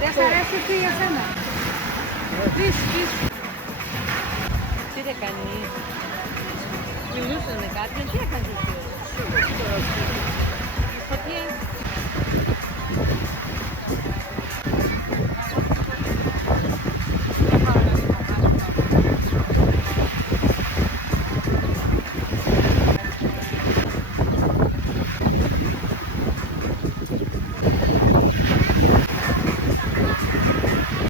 Δεν σ' αρέσει αυτή για σένα. Πεις. Τι δεν κάνει. Μιλούσαν με κάποιον, τι έκανες εσύ. Οι φωτιές.